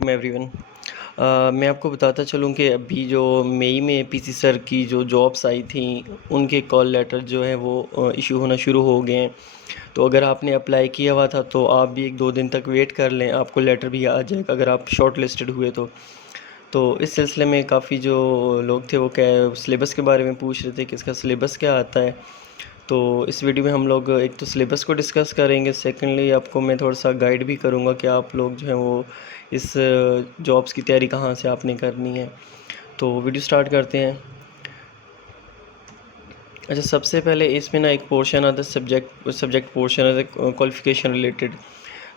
Welcome everyone. मैं आपको बताता चलूँ कि अभी जो मई में पीसी सर की जो जॉब्स आई थी उनके कॉल लेटर जो है वो इशू होना शुरू हो गए हैं। तो अगर आपने अप्लाई किया हुआ था तो आप भी 1-2 दिन तक वेट कर लें, आपको लेटर भी आ जाएगा अगर आप शॉर्ट लिस्टेड हुए तो इस सिलसिले में काफ़ी जो लोग थे वो क्या सिलेबस के बारे में पूछ रहे थे कि इसका सिलेबस क्या आता है। तो इस वीडियो में हम लोग एक तो सिलेबस को डिस्कस करेंगे, सेकेंडली आपको मैं थोड़ा सा गाइड भी करूँगा कि आप लोग जो हैं वो इस जॉब्स की तैयारी कहाँ से आपने करनी है। तो वीडियो स्टार्ट करते हैं। अच्छा, सबसे पहले इसमें ना एक पोर्शन आता है सब्जेक्ट पोर्शन आता है क्वालिफ़िकेशन रिलेटेड।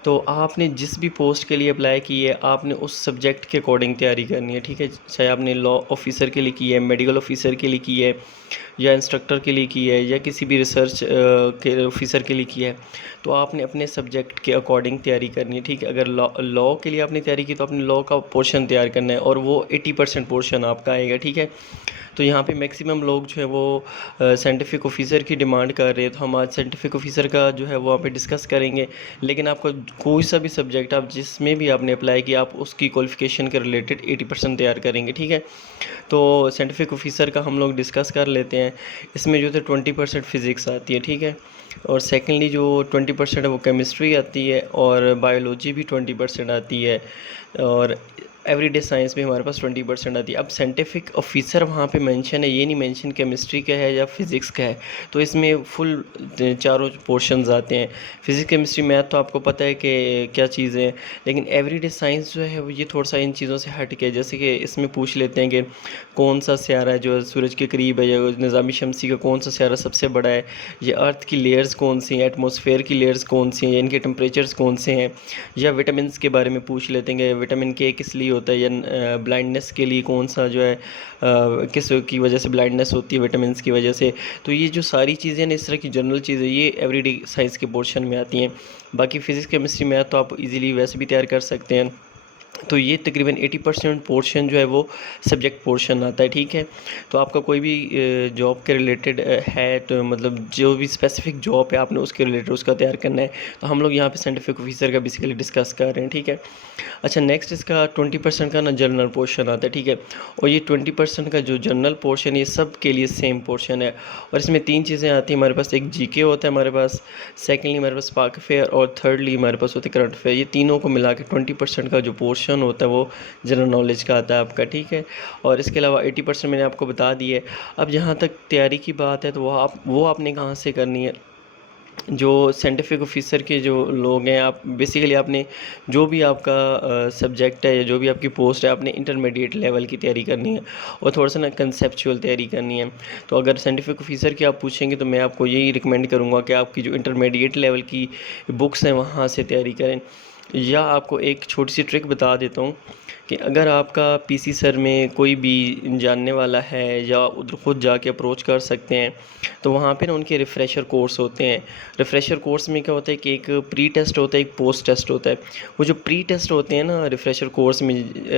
तो आपने जिस भी पोस्ट के लिए अप्लाई की है आपने उस सब्जेक्ट के अकॉर्डिंग तैयारी करनी है, ठीक है। चाहे आपने लॉ ऑफिसर के लिए की है, मेडिकल ऑफिसर के लिए की है, या इंस्ट्रक्टर के लिए की है, या किसी भी रिसर्च के ऑफिसर के लिए की है, तो आपने अपने सब्जेक्ट के अकॉर्डिंग तैयारी करनी है, ठीक है। अगर लॉ के लिए आपने तैयारी की तो अपने लॉ का पोर्शन तैयार करना है और वो 80% पोर्शन आपका आएगा, ठीक है। तो यहाँ पे मैक्सिमम लोग जो है वो साइंटिफिक ऑफिसर की डिमांड कर रहे हैं, तो हम आज साइंटिफिक ऑफिसर का जो है वो यहाँ पे डिस्कस करेंगे। लेकिन आपका कोई सा भी सब्जेक्ट आप जिसमें भी आपने अप्लाई किया आप उसकी क्वालिफ़िकेशन के रिलेटेड 80% तैयार करेंगे, ठीक है। तो साइंटिफिक ऑफिसर का हम लोग डिस्कस कर लेते हैं। इसमें जो थे 20% फ़िज़िक्स आती है, ठीक है। और सेकेंडली जो 20% है वो केमिस्ट्री आती है, और बायोलॉजी भी 20% आती है, और एवरीडे साइंस भी हमारे पास 20% आती है। अब साइंटिफिक ऑफिसर वहाँ पे मेंशन है, ये नहीं मेंशन केमिस्ट्री का है या फिज़िक्स का है। तो इसमें फुल चारों पोर्शंस आते हैं। फिज़िक्स केमिस्ट्री मैथ तो आपको पता है कि क्या चीज़ें हैं, लेकिन एवरीडे साइंस जो है वो ये थोड़ा सा इन चीज़ों से हट के, जैसे कि इसमें पूछ लेते हैं कि कौन सा स्यारा है जो सूरज के करीब है, या निज़ामी शमसी का कौन सा स्यारा सबसे बड़ा है, या अर्थ की लेयर्स कौन सी हैं, एटमॉस्फेयर की लेयर्स कौन सी हैं, या इनके टेम्परेचर्स कौन से हैं, या विटामिन्स के बारे में पूछ लेते हैं कि विटामिन के किस लिए होता है, या ब्लाइंडनेस के लिए कौन सा जो है किस की वजह से ब्लाइंडनेस होती है विटामिन्स की वजह से। तो ये जो सारी चीज़ें ना, इस तरह की जनरल चीज़ें ये एवरीडे साइंस के पोर्शन में आती हैं। बाकी फ़िज़िक्स केमिस्ट्री मैथ तो आप इजीली वैसे भी तैयार कर सकते हैं। तो ये तकरीबन 80% पोर्शन जो है वो सब्जेक्ट पोर्शन आता है, ठीक है। तो आपका कोई भी जॉब के रिलेटेड है, तो मतलब जो भी स्पेसिफिक जॉब है आपने उसके रिलेटेड उसका तैयार करना है। तो हम लोग यहाँ पे साइंटिफिक ऑफिसर का बेसिकली डिस्कस कर रहे हैं, ठीक है। अच्छा, नेक्स्ट इसका 20% का ना जनरल पोर्शन आता है, ठीक है। और ये 20% का जो जनरल पोर्शन ये सब के लिए सेम पोर्शन है, और इसमें 3 चीज़ें आती हैं हमारे पास। एक जीके होता है हमारे पास, सेकेंडली हमारे पास स्पार्क अफेयर, और थर्डली हमारे पास होते करंट अफेयर। ये तीनों को मिला के 20% का जो पोर्शन होता है वो जनरल नॉलेज का आता है आपका, ठीक है। और इसके अलावा 80% मैंने आपको बता दी है। अब जहाँ तक तैयारी की बात है तो वो आपने कहाँ से करनी है। जो साइंटिफिक ऑफिसर के जो लोग हैं, आप बेसिकली आपने जो भी आपका सब्जेक्ट है या जो भी आपकी पोस्ट है आपने इंटरमीडिएट लेवल की तैयारी करनी है, और थोड़ा सा ना कंसेप्चुअल तैयारी करनी है। तो अगर साइंटिफिक ऑफिसर की आप पूछेंगे तो मैं आपको यही रिकमेंड करूँगा कि आपकी जो इंटरमीडिएट लेवल की बुक्स हैं वहाँ से तैयारी करें। या आपको एक छोटी सी ट्रिक बता देता हूँ कि अगर आपका पीसी सर में कोई भी जानने वाला है या उधर खुद जाके अप्रोच कर सकते हैं, तो वहाँ पे ना उनके रिफ़्रेशर कोर्स होते हैं। रिफ़्रेशर कोर्स में क्या होता है कि एक प्री टेस्ट होता है, एक पोस्ट टेस्ट होता है। वो जो प्री टेस्ट होते हैं ना रिफ़्रेशर कोर्स में,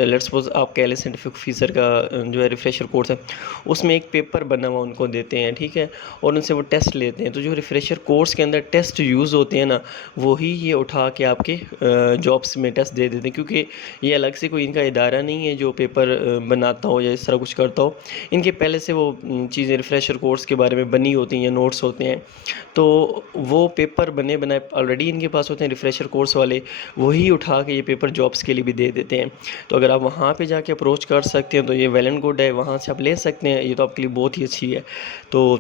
लेट्स सपोज़ आप कह लें साइंटिफिक ऑफिसर का जो है रिफ़्रेशर कोर्स है, उसमें एक पेपर बना हुआ उनको देते हैं, ठीक है। और उनसे वो टेस्ट लेते हैं। तो जो रिफ़्रेशर कोर्स के अंदर टेस्ट यूज़ होते हैं ना, वही ये उठा के आपके जॉब्स में टेस्ट दे देते हैं, क्योंकि ये अलग से कोई इनका इदारा नहीं है जो पेपर बनाता हो या इस तरह कुछ करता हो। इनके पहले से वो चीज़ें रिफ़्रेशर कोर्स के बारे में बनी होती हैं या नोट्स होते हैं। तो वो पेपर बने बनाए ऑलरेडी इनके पास होते हैं रिफ़्रेशर कोर्स वाले, वही उठा के ये पेपर जॉब्स के लिए भी दे देते हैं। तो अगर आप वहाँ पे जाके अप्रोच कर सकते हैं तो ये वेल एंड गुड है, वहाँ से आप ले सकते हैं, ये तो आपके लिए बहुत ही अच्छी है। तो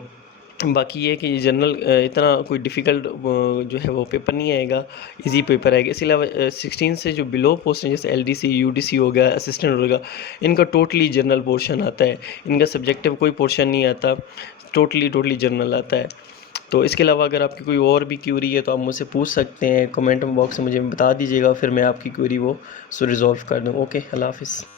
बाकी ये है कि जनरल इतना कोई डिफ़िकल्ट जो है वो पेपर नहीं आएगा, इजी पेपर आएगा। इसके अलावा 16 से जो बिलो पोस्ट हैं जैसे एलडीसी यूडीसी हो गया, असिस्टेंट होगा, इनका टोटली जनरल पोर्शन आता है। इनका सब्जेक्टिव कोई पोर्शन नहीं आता, टोटली जनरल आता है। तो इसके अलावा अगर आपकी कोई और भी क्यूरी है तो आप मुझसे पूछ सकते हैं, कमेंट बॉक्स में मुझे बता दीजिएगा, फिर मैं आपकी क्यूरी वो रिज़ॉल्व कर दूँ। ओके, अल्लाह हाफ़िज़।